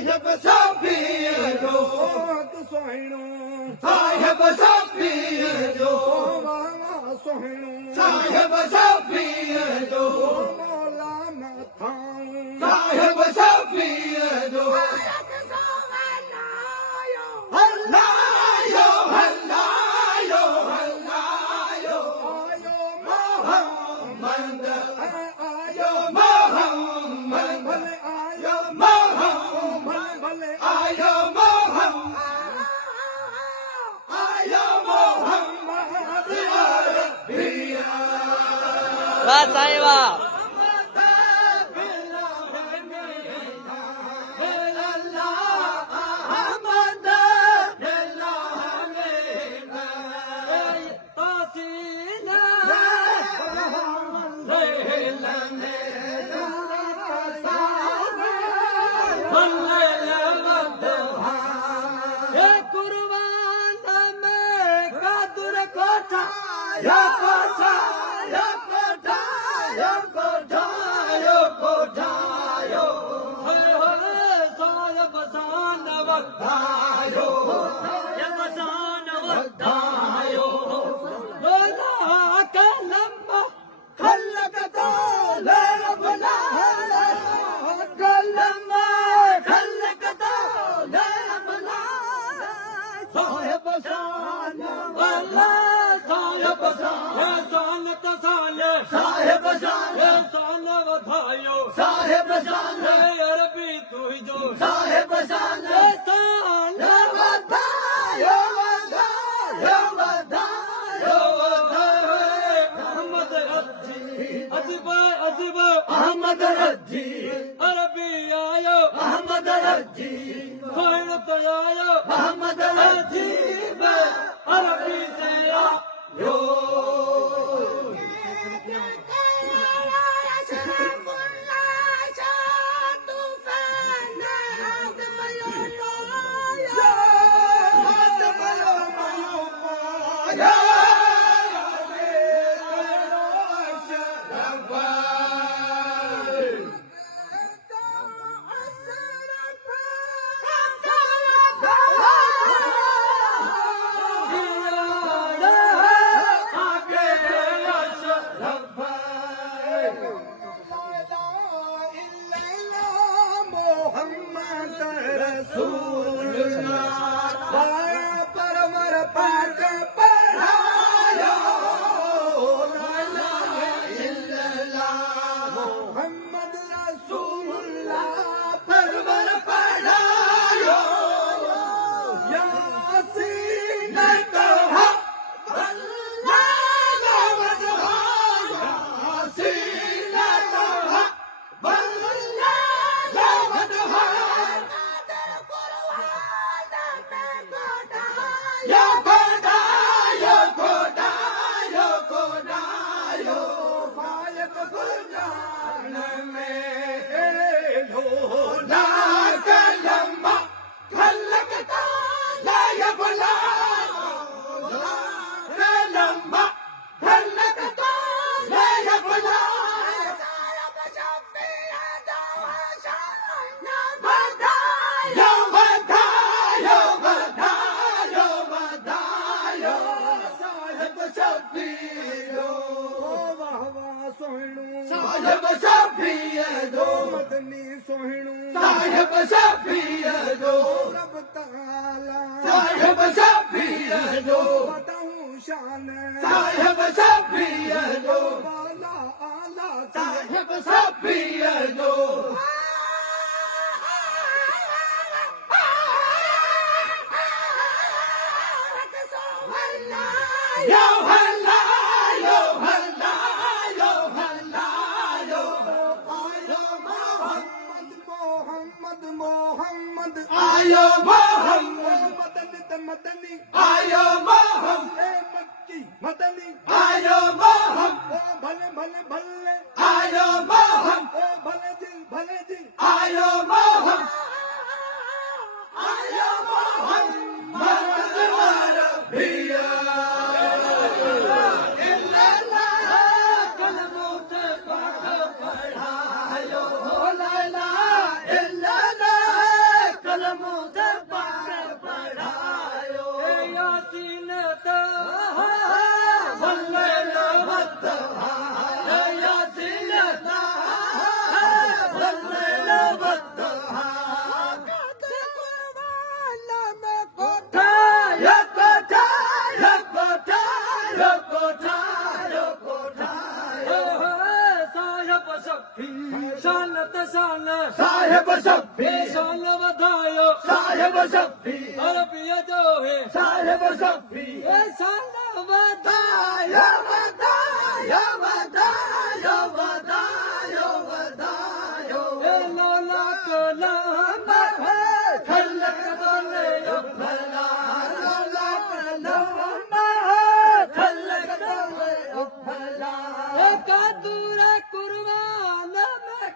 साहिब साफी जो सोहिणो साहिब साफी जो सोहिणो साहिब साफी जो मौला मथाऊं साहिब साफी जो हल्लायो हल्लायो हल्लायो आयो मोहम्मद आयो मोहम्मद भले आयो मोहम्मद भले आयो मोहम्मद आयो मोहम्मद वाह साईं वाह या कोठा या कोठा या कोठा या कोठा यो साहिब सान वधायो बसान वधायो कलम खलकता ले अपना कलम खलकता ले अपना साहिब शान अल्लाह साहिब सान तसाले साहिब शान सान वधायो साहिब शान अरबी तू जो साहिब शान सान वधायो वधायो वधायो अहमद रज्जी अजब अजब अहमद रज्जी अरबी आयो अहमद रज्जी खैर आयो अहमद रज्जी अजीब अरबी से यो मोहम्मद रसूलुल्लाह परवर पाक पढ़ायो मोहम्मद रसूलुल्लाह परवर पढ़ायो यासीन कहा साहिब शाफी जो मदनी सोहिणो साहिब शाफी जो रब ताला साहिब शाफी जो बताऊं शान साहिब शाफी जो वाला आला साहिब शाफी जो यो हल्ला यो हल्ला यो हल्ला यो आयो मोहम्मद मोहम्मद आयो मोहम्मद मदनी मदनी आयो मोहम्मद मक्की मदनी आयो मोहम्मद ओ भले भले भले आयो मोहम्मद ओ भले जी आयो मोहम्मद आयो मोहम्मद भिया कोठायो कोठायो साहिब शफी शान ते शान साहिब शफी शान वधायो साहिब शफी अरबिया जो है साहिब शफी शान वधायो वधायो वधायो वधायो वधायो लोला कलाम है खलक बोले भला लोला कलाम खलक बोले भला कादूरा कुर्बान में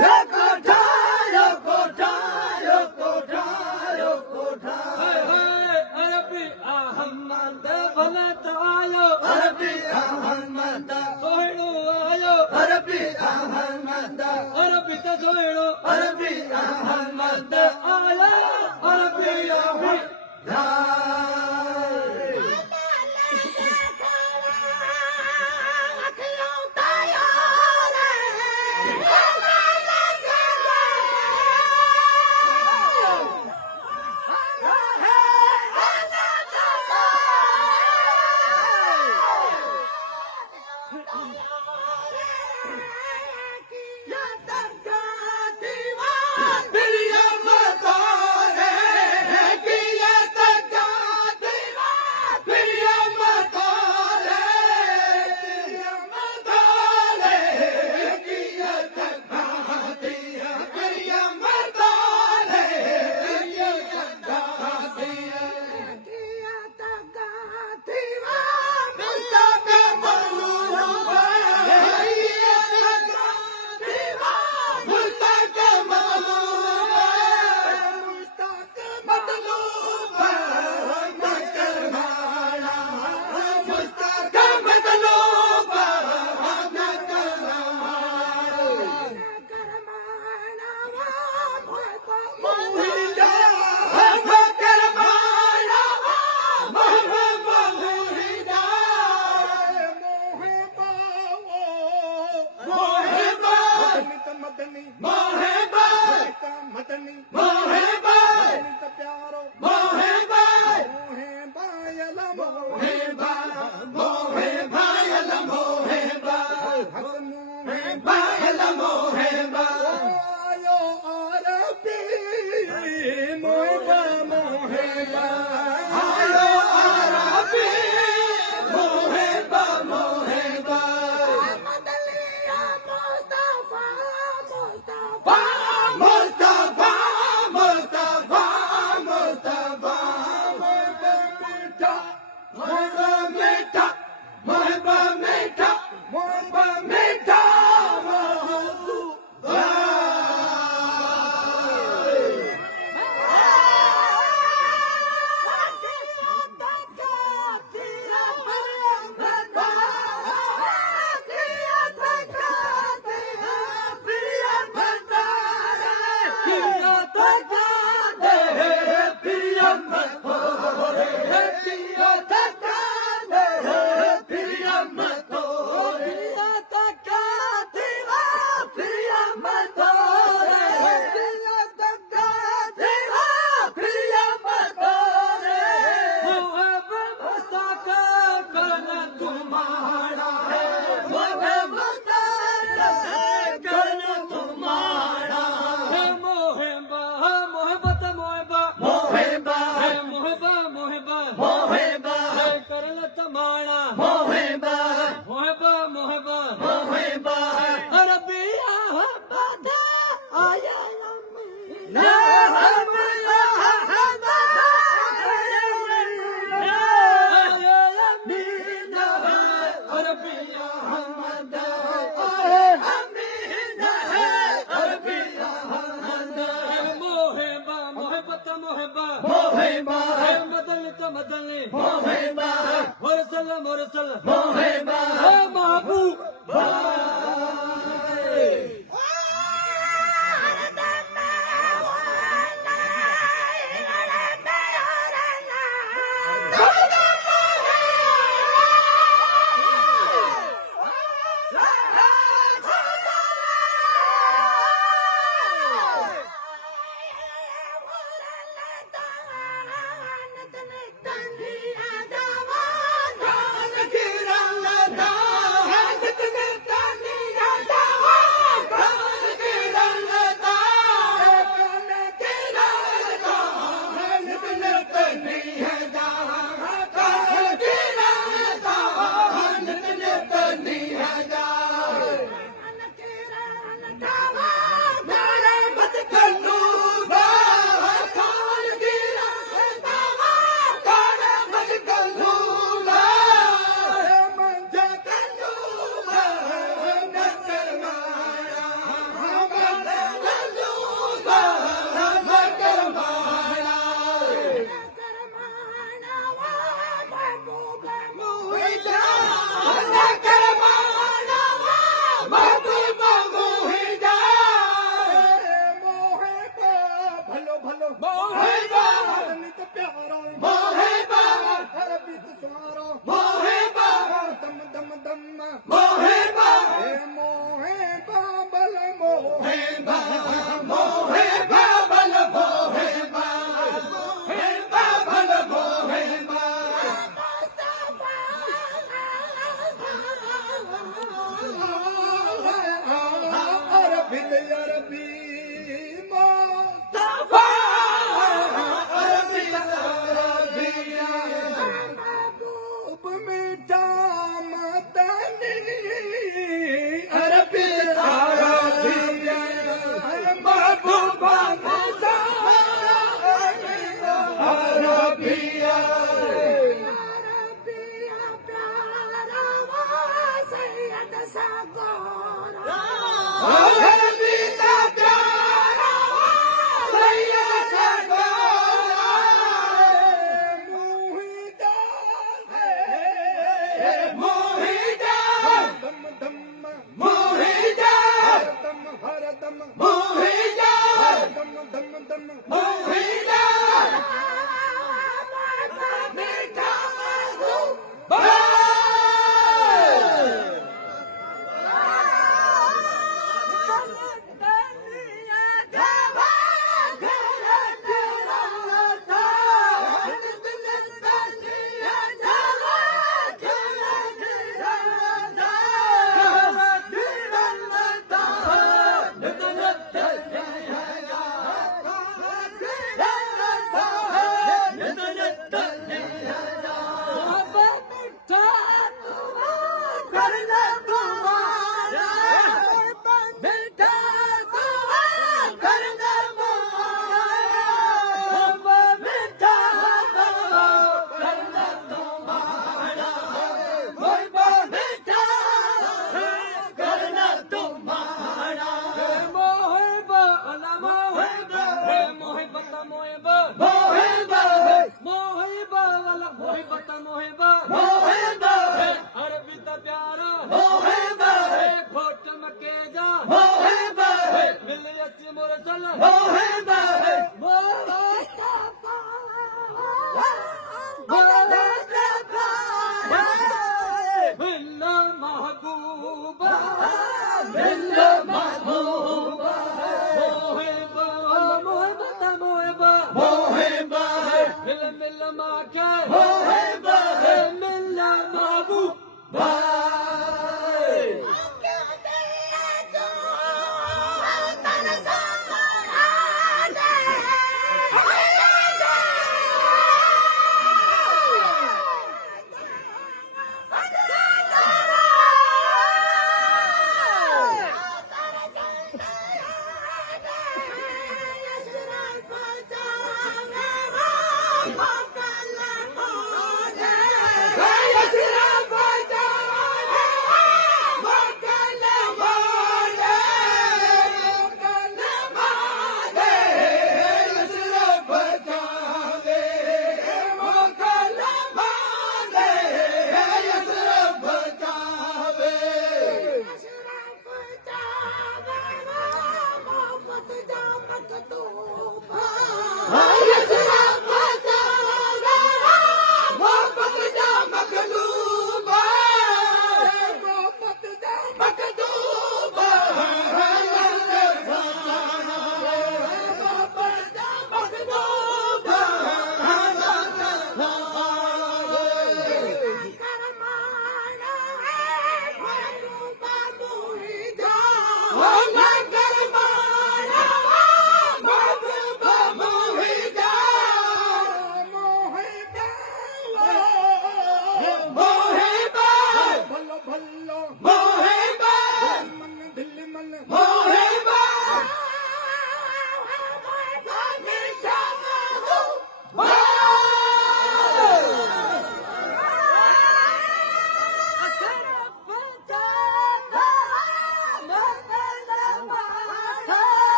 ये कोठायो कोठायो कोठायो कोठायो अरबी अहमद भले तो आयो अरबी अहमद सोहणो आयो अरबी अहमद अरबी तो सोहणो अरबी अहमद आया अरबी मदनी मोहेबा मदनी मोहेबा प्यारो मोहेबा मोहे बायल मोहेबा मोहेबा यल मोहेबा मोहेबा यल मोहेबा आयो अरबी मोहेबा मोहेबा आयो अरबी मोहेबा मोहेबा मुस्तफा मुस्तफा मुस्तफा मोहब्बा मीठा मोहब्बा मीठा मोहब्बा मीठा अरबी का प्यारा सैयद सरगोरा मोहिजा दम दम मोहिजा दम हर दम मोहिजा दम दम दम मोहिजा मीठा अरबी का प्यारा मोहिबा घोट मकेगा मोहिबा मिल अच्छी मुरसल मोहिबा बिल्ला महबूबा बिल्ला महबूबा मोहिबा मोहिबा मोहिबा मोहिबा मिल मिल माँ के मोहिबा मिल महबूबा